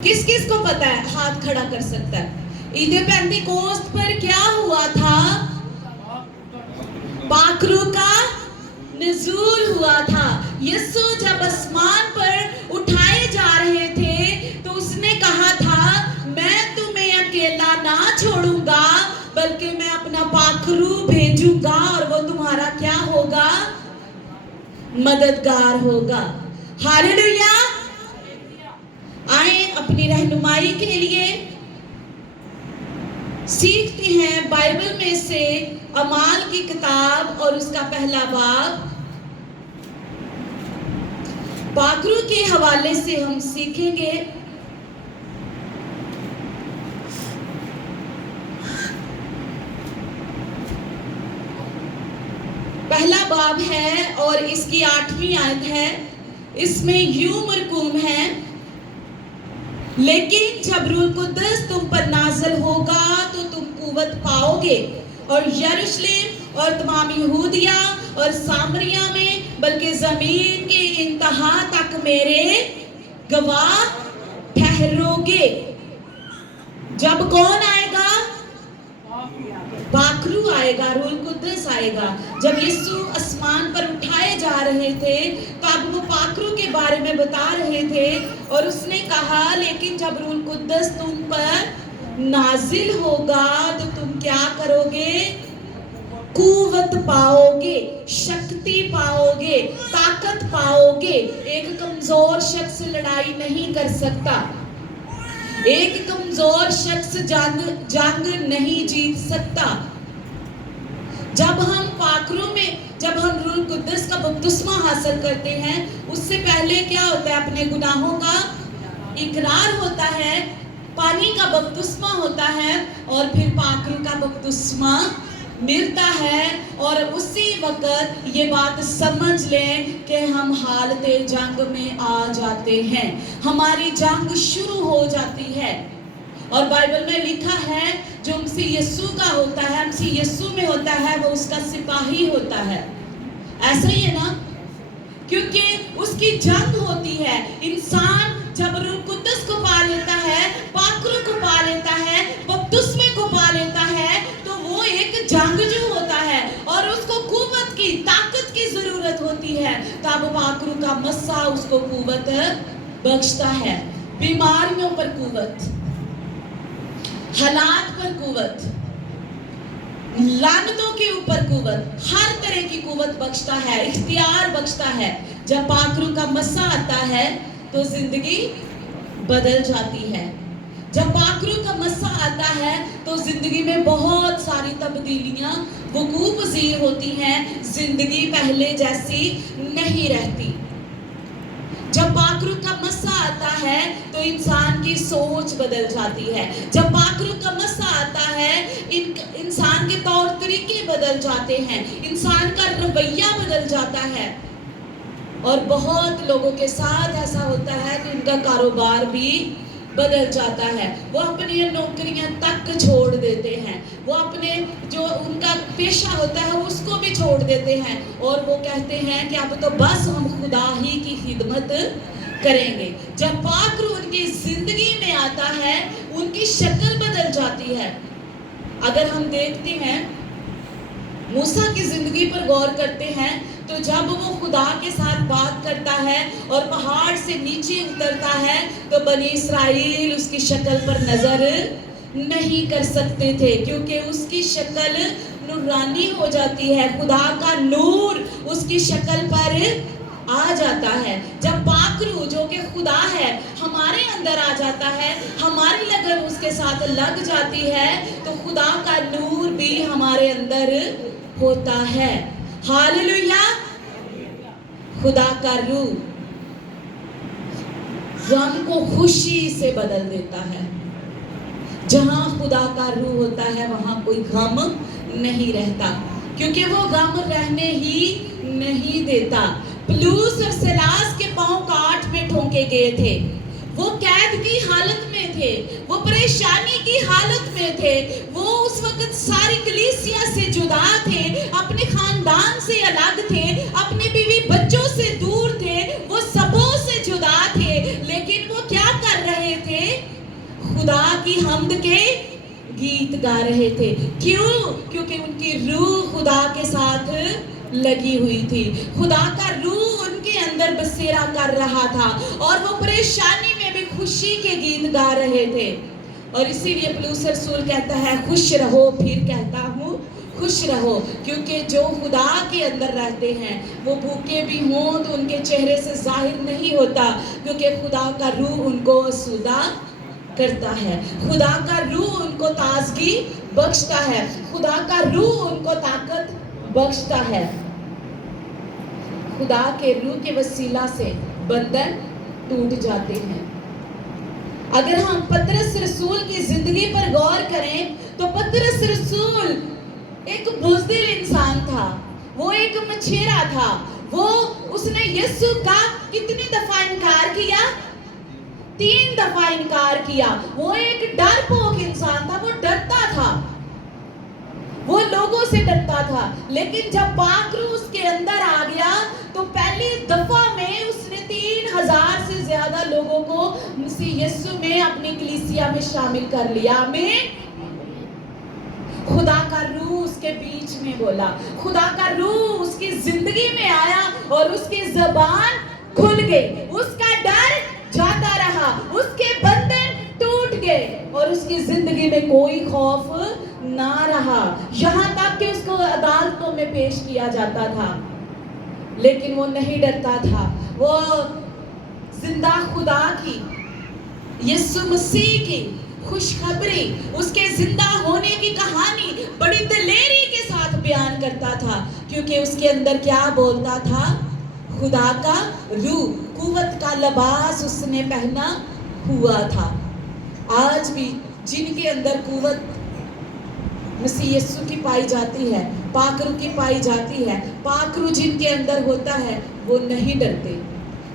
किस किस को पता है? हाथ खड़ा कर सकता है। ईद पेंटिकोस्ट पर क्या हुआ था? पाखरू का नुज़ूल हुआ था। यीशु जब आसमान पर उठाए जा रहे थे तो उसने कहा था, मैं तुम्हें अकेला ना छोड़ूंगा बल्कि मैं अपना पाखरू भेजूंगा और वो तुम्हारा क्या होगा? मददगार होगा। हालेलुया। आए अपनी रहनुमाई के लिए सीखते हैं बाइबल में से अमाल की किताब और उसका पहला बाब। पाखरू के हवाले से हम सीखेंगे। पहला बाब है और इसकी 8वीं आयत है। इसमें यूं मरकूम है, लेकिन जब रूह कुद्दस तुम पर नाज़िल होगा तो तुम कुव्वत पाओगे और यरूशलेम और तमाम यहूदिया और सामरिया में बल्कि ज़मीन के इंतहा तक मेरे गवाह ठहरोगे। जब कौन आएगा? पाखरू आएगा, रूह कुद्दस आएगा। जब यीशु आसमान पर उठाए जा रहे थे तब वो पाखरू के बारे में बता रहे थे और उसने कहा, लेकिन जब रूह कुद्दस तुम पर नाजिल होगा तो तुम क्या करोगे? कुव्वत पाओगे, शक्ति पाओगे, ताकत पाओगे। एक कमजोर शख्स लड़ाई नहीं कर सकता। एक कमजोर शख्स जंग नहीं जीत सकता। जब हम पाखरू में जब हम रूह कुद्दस का बपतिस्मा हासिल करते हैं उससे पहले क्या होता है? अपने गुनाहों का इकरार होता है, पानी का बपतिस्मा होता है और फिर पाखरू का बपतिस्मा मिलता है। और उसी वक्त ये बात समझ लें कि हम हालते जंग में आ जाते हैं, हमारी जंग शुरू हो जाती है। और बाइबल में लिखा है, जो मसीह यीशु का होता है, मसीह यीशु में होता है, वो उसका सिपाही होता है। ऐसा ही है ना? क्योंकि उसकी जंग होती है। इंसान जब रूह कुद्दस को पा लेता है, पाखरू को पा लेता है, बपतिस्मे को पा लेता है, तो वो एक जंगजू होता है और उसको कुव्वत की, ताकत की जरूरत होती है। तब पाखरू का मस्सा उसको कुव्वत बख्शता है। बीमारियों पर कुव्वत, हालात पर कुव्वत, लानतों के ऊपर कुव्वत, हर तरह की कुव्वत बख्शता है, इख्तियार बख्शता है। जब पाखरू का मस्सा आता है तो जिंदगी बदल जाती है। जब पाखरू का मस्सा आता है तो जिंदगी में बहुत सारी तब्दीलियां वकूअ पज़ीर होती हैं। जिंदगी पहले जैसी नहीं रहती। जब पाखरू का मस्सा आता है तो इंसान की सोच बदल जाती है। जब पाखरू का मस्सा आता है इंसान के तौर तरीके बदल जाते हैं, इंसान का रवैया बदल जाता है। और बहुत लोगों के साथ ऐसा होता है कि उनका कारोबार भी बदल जाता है। वो अपनी नौकरियां तक छोड़ देते हैं, वो अपने जो उनका पेशा होता है उसको भी छोड़ देते हैं और वो कहते हैं कि अब तो बस हम खुदा ही की खिदमत करेंगे। जब पाखरू उनकी जिंदगी में आता है उनकी शक्ल बदल जाती है। अगर हम देखते हैं मूसा की जिंदगी पर गौर करते हैं तो जब वो खुदा के साथ बात करता है और पहाड़ से नीचे उतरता है तो बनी इस्राएल उसकी शक्ल पर नजर नहीं कर सकते थे, क्योंकि उसकी शक्ल नूरानी हो जाती है, खुदा का नूर उसकी शक्ल पर आ जाता है। जब पाखरू जो कि खुदा है हमारे अंदर आ जाता है, हमारी लगन उसके साथ लग जाती है, तो खुदा का नूर भी हमारे अंदर होता है। हालेलुया। खुदा का रूह गम को खुशी से बदल देता है। जहां खुदा का रूह होता है वहां कोई गम नहीं रहता, क्योंकि वो गम रहने ही नहीं देता। पौलुस और सिलास के पांव काट में ठोके गए थे, वो कैद की हालत में थे, वो परेशानी की हालत में थे, वो उस वक्त सारी कलीसिया से जुदा थे, अपने खानदान से अलग थे, अपने बीवी बच्चों से दूर थे, वो सबों से जुदा थे। लेकिन वो क्या कर रहे थे? खुदा की हम्द के गीत गा रहे थे। क्यों? क्योंकि उनकी रूह खुदा के साथ लगी हुई थी। खुदा का रूह उनके अंदर बसेरा कर रहा था और वो परेशानी में भी खुशी के गीत गा रहे थे। और इसीलिए पौलुस रसूल कहता है खुश रहो, फिर कहता हूँ खुश रहो, क्योंकि जो खुदा के अंदर रहते हैं वो भूखे भी हों तो उनके चेहरे से जाहिर नहीं होता, क्योंकि खुदा का रूह उनको आसूदा करता है। खुदा का रूह उनको ताजगी बख्शता है। खुदा का रूह उनको ताकत बख्शता है। खुदा के रूह के वसीला से बंधन टूट जाते हैं। अगर हम पतरस रसूल की जिंदगी पर गौर करें तो पतरस रसूल एक बुज़दिल इंसान था, वो एक मछेरा था। उसने यीशु का कितनी दफा इनकार किया? 3 दफा इनकार किया। वो एक डरपोक इंसान था, वो डरता था, वो लोगों से डरता था। लेकिन जब पाक रूह उसके अंदर आ गया तो पहली दफा में उसने 3000 से ज्यादा लोगों को मसीह यीशु में अपनी कलीसिया में शामिल कर लिया। आमीन। खुदा का रूह उसके बीच में बोला, खुदा का रूह उसकी जिंदगी में आया और उसकी ज़बान खुल गई, उसका डर जाता रहा, उसके बंधन टूट गए और उसकी जिंदगी में कोई खौफ ना रहा। यहाँ तक कि उसको अदालतों में पेश किया जाता था, लेकिन वो नहीं डरता था। वो जिंदा खुदा की, यीशु मसीह की खुशखबरी, उसके जिंदा होने की कहानी बड़ी दिलेरी के साथ बयान करता था, क्योंकि उसके अंदर क्या बोलता था? खुदा का रूह, कुव्वत का लिबास उसने पहना हुआ था। आज भी जिनके अंदर कुव्वत मसीह यीशु की पाई जाती है, पाक रूह की पाई जाती है, पाक रूह जिनके अंदर होता है वो नहीं डरते,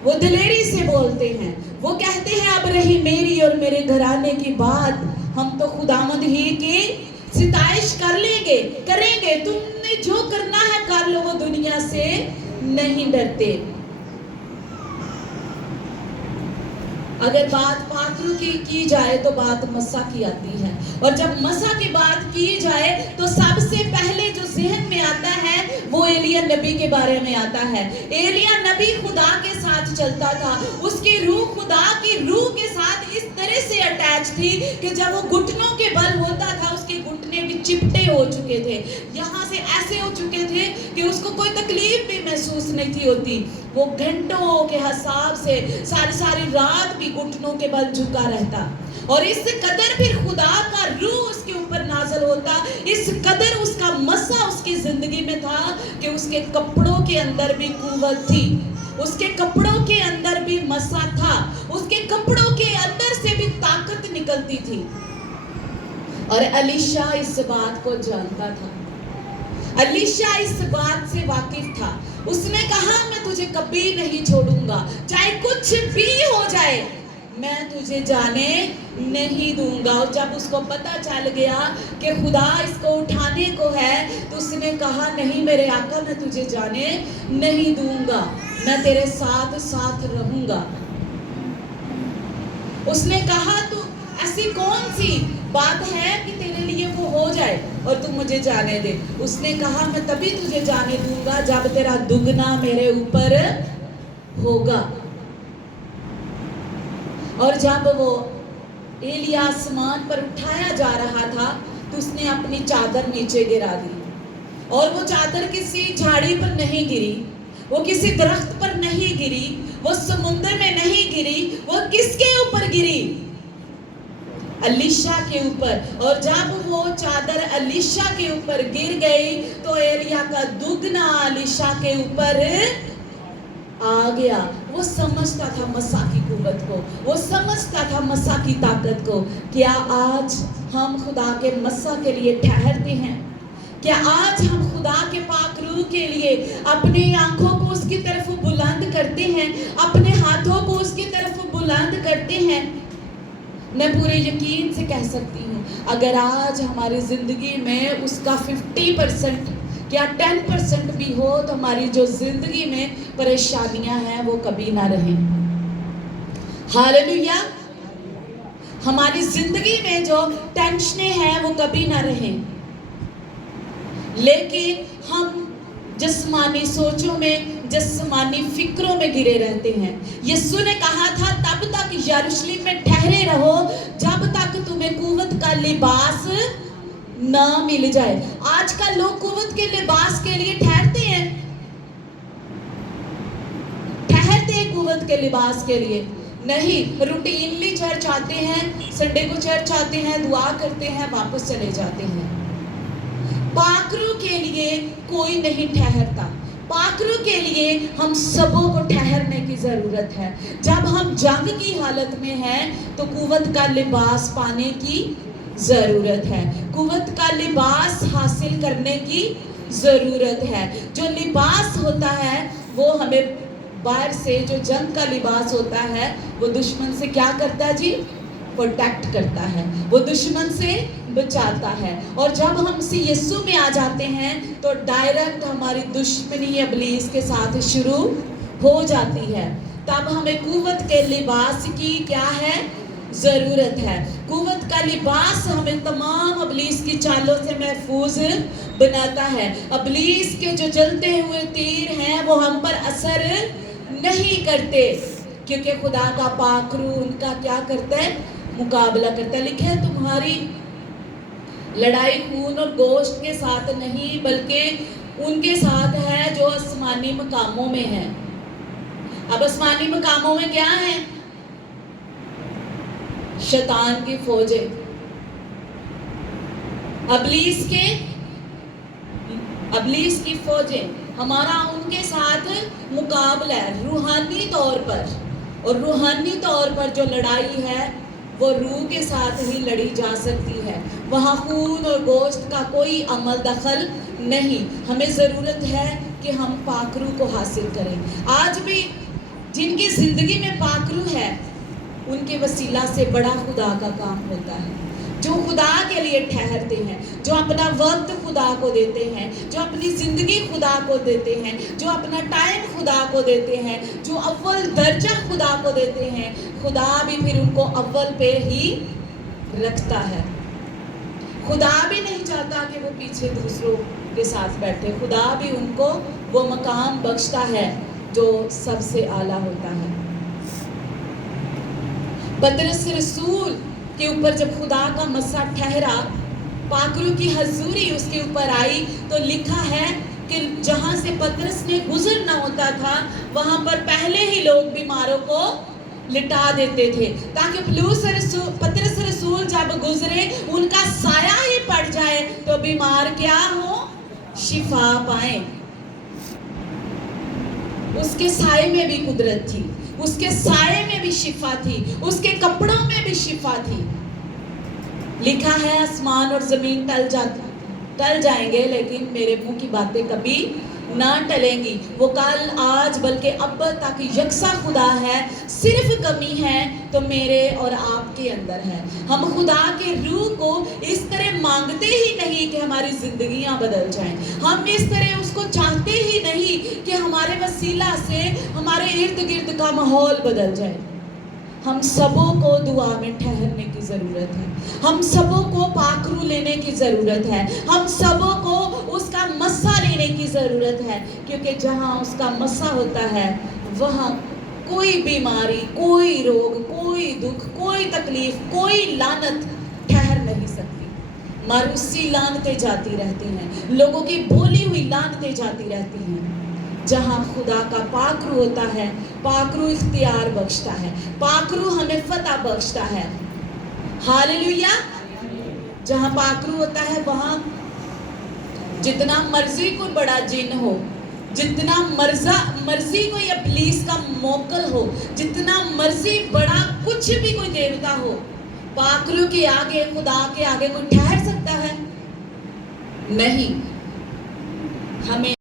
वो दिलेरी से बोलते हैं। वो कहते हैं अब रही मेरी और मेरे घराने की बात, हम तो खुदावंद ही की सिताइश करेंगे, तुमने जो करना है कर लो। वो दुनिया से नहीं डरते। अगर बात पाक रूह की जाए तो बात मसा की आती है, और जब मसा की बात की जाए तो सबसे पहले जो ज़हन में आता है वो एलिया नबी के बारे में आता है। एलिया नबी खुदा के साथ चलता था, उसकी रूह खुदा की रूह के साथ इस तरह से अटैच थी कि जब वो घुटनों के बल होता था उसके घुटने भी चिपटे हो चुके थे, यहाँ से ऐसे हो चुके थे कि उसको कोई तकलीफ भी महसूस नहीं थी होती। वो घंटों के हिसाब से सारी रात भी घुटनों के बल झुका रहता, और इस कदर फिर खुदा का रूह उसके ऊपर नाज़िल होता, इस कदर उसका मसा उसकी जिंदगी में था कि उसके कपड़ों के अंदर भी कुव्वत थी, उसके कपड़ों के अंदर भी मसा था, उसके कपड़ों के अंदर से भी ताकत निकलती थी। और एलीशा इस बात को जानता था, एलीशा इस बात से वाकिफ था। उसने कहा मैं तुझे कभी नहीं छोड़ूंगा, चाहे कुछ भी हो जाए मैं तुझे जाने नहीं दूंगा। और जब उसको पता चल गया कि खुदा इसको उठाने को है तो उसने कहा नहीं मेरे आका, मैं तुझे जाने नहीं दूंगा, मैं तेरे साथ साथ रहूंगा। उसने कहा तो ऐसी कौन सी बात है कि तेरे लिए वो हो जाए और तू मुझे जाने दे? उसने कहा मैं तभी तुझे जाने दूंगा जब तेरा दुगना मेरे ऊपर होगा। और जब वो एलिया आसमान पर उठाया जा रहा था तो उसने अपनी चादर नीचे गिरा दी, और वो चादर किसी झाड़ी पर नहीं गिरी, वो किसी दरख्त पर नहीं गिरी, वो समुद्र में नहीं गिरी, वो किसके ऊपर गिरी? एलीशा के ऊपर। और जब वो चादर एलीशा के ऊपर गिर गई तो एलिया का दुगना एलीशा के ऊपर आ गया। वो समझता था मसा की कुव्वत को, वो समझता था मसा की ताकत को। क्या आज हम खुदा के मसा के लिए ठहरते हैं? क्या आज हम खुदा के पाक रूह के लिए अपनी आंखों को उसकी तरफ बुलंद करते हैं, अपने हाथों को उसकी तरफ बुलंद करते हैं? मैं पूरे यकीन से कह सकती हूँ अगर आज हमारी ज़िंदगी में उसका 50% या 10% भी हो तो हमारी जो ज़िंदगी में परेशानियां हैं वो कभी ना रहें। हालेलुया, हमारी जिंदगी में जो टेंशनें हैं वो कभी ना रहें, लेकिन हम जिस्मानी सोचों में, जिस्मानी फिक्रों में गिरे रहते हैं। यीशु ने कहा था तब तक यरूशलेम में ठहरे रहो जब तक तुम्हें कुव्वत का लिबास ना मिल जाए। आजकल लोग कुव्वत के लिबास के लिए ठहरते हैं कुव्वत के लिबास के लिए नहीं, रूटीनली चर्च आते हैं, संडे को चर्च आते हैं, दुआ करते हैं, वापस चले जाते हैं। पाकरू के लिए कोई नहीं ठहरता। पाकरू के लिए हम सबों को ठहरने की जरूरत है। जब हम जंग की हालत में हैं तो कुव्वत का लिबास पाने की जरूरत है, कुव्वत का लिबास हासिल करने की जरूरत है। जो लिबास होता है वो हमें बाहर से, जो जंग का लिबास होता है वो दुश्मन से क्या करता है जी? प्रोटेक्ट करता है, वो दुश्मन से बचाता है। और जब हम यीशु में आ जाते हैं तो डायरेक्ट हमारी दुश्मनी इब्लीस के साथ शुरू हो जाती है। तब हमें कुव्वत के लिबास की क्या है? जरूरत है। कुव्वत का लिबास हमें तमाम इब्लीस की चालों से महफूज बनाता है। इब्लीस के जो जलते हुए तीर हैं वो हम पर असर नहीं करते, क्योंकि खुदा का पाकरू उनका क्या करता है? मुकाबला करता है। लिखे है तुम्हारी लड़ाई खून और गोश्त के साथ नहीं, बल्कि उनके साथ है जो आसमानी मकामों में है। अब आसमानी मकामों में क्या है? शैतान की फौजें, इब्लीस की फौजें। हमारा उनके साथ मुकाबला है रूहानी तौर पर, और रूहानी तौर पर जो लड़ाई है वो रूह के साथ ही लड़ी जा सकती है। वहाँ खून और गोश्त का कोई अमल दखल नहीं। हमें ज़रूरत है कि हम पाकरू को हासिल करें। आज भी जिनकी ज़िंदगी में पाकरू है उनके वसीला से बड़ा खुदा का काम होता है। जो खुदा के लिए ठहरते हैं, जो अपना वक्त खुदा को देते हैं, जो अपनी ज़िंदगी खुदा को देते हैं, जो अपना टाइम खुदा को देते हैं, जो अव्वल दर्जा खुदा को देते हैं, खुदा भी फिर उनको अव्वल पे ही रखता है। खुदा भी नहीं चाहता कि वो पीछे दूसरों के साथ बैठे। खुदा भी उनको वो मकाम बख्शता है जो सबसे आला होता है। पतरस रसूल के ऊपर जब खुदा का मसा ठहरा, पाकरू की हजूरी उसके ऊपर आई, तो लिखा है कि जहां से पतरस ने गुजरना होता था वहां पर पहले ही लोग बीमारों को लिटा देते थे, ताकि पतरस रसूल जब गुजरे उनका साया ही पड़ जाए तो बीमार क्या हो? शिफा पाए। उसके साये में भी कुदरत थी, उसके साये में भी शिफा थी, उसके कपड़ों में भी शिफा थी। लिखा है आसमान और जमीन टल जाएंगे लेकिन मेरे मुंह की बातें कभी ना टलेंगी। वो कल आज बल्कि अब तक यकसा खुदा है। सिर्फ कमी है तो मेरे और आपके अंदर है। हम खुदा के रूह को इस तरह मांगते ही नहीं कि हमारी जिंदगियां बदल जाएं। हम इस तरह उसको चाहते ही नहीं कि हमारे वसीला से हमारे इर्द गिर्द का माहौल बदल जाए। हम सबों को दुआ में ठहरने की ज़रूरत है। हम सबों को पाकरू लेने की ज़रूरत है। हम सबों को उसका मस्सा लेने की ज़रूरत है, क्योंकि जहाँ उसका मस्सा होता है वहाँ कोई बीमारी, कोई रोग, कोई दुख, कोई तकलीफ, कोई लानत ठहर नहीं सकती। मारूसी लानतें जाती रहती हैं, लोगों की बोली हुई लानतें जाती रहती हैं। जहाँ खुदा का पाकरू होता है, पाकरू इख्तियार बख्शता है, पाकरू हमें फतह बख्शता है। हालेलुया। जहाँ पाकरू होता है वहाँ जितना मर्जी कोई बड़ा जिन हो, जितना मर्जी कोई इब्लीस का मोकल हो, जितना मर्जी बड़ा कुछ भी कोई देवता हो, पाकरू के आगे, खुदा के आगे कोई ठहर सकता है? नहीं। हमें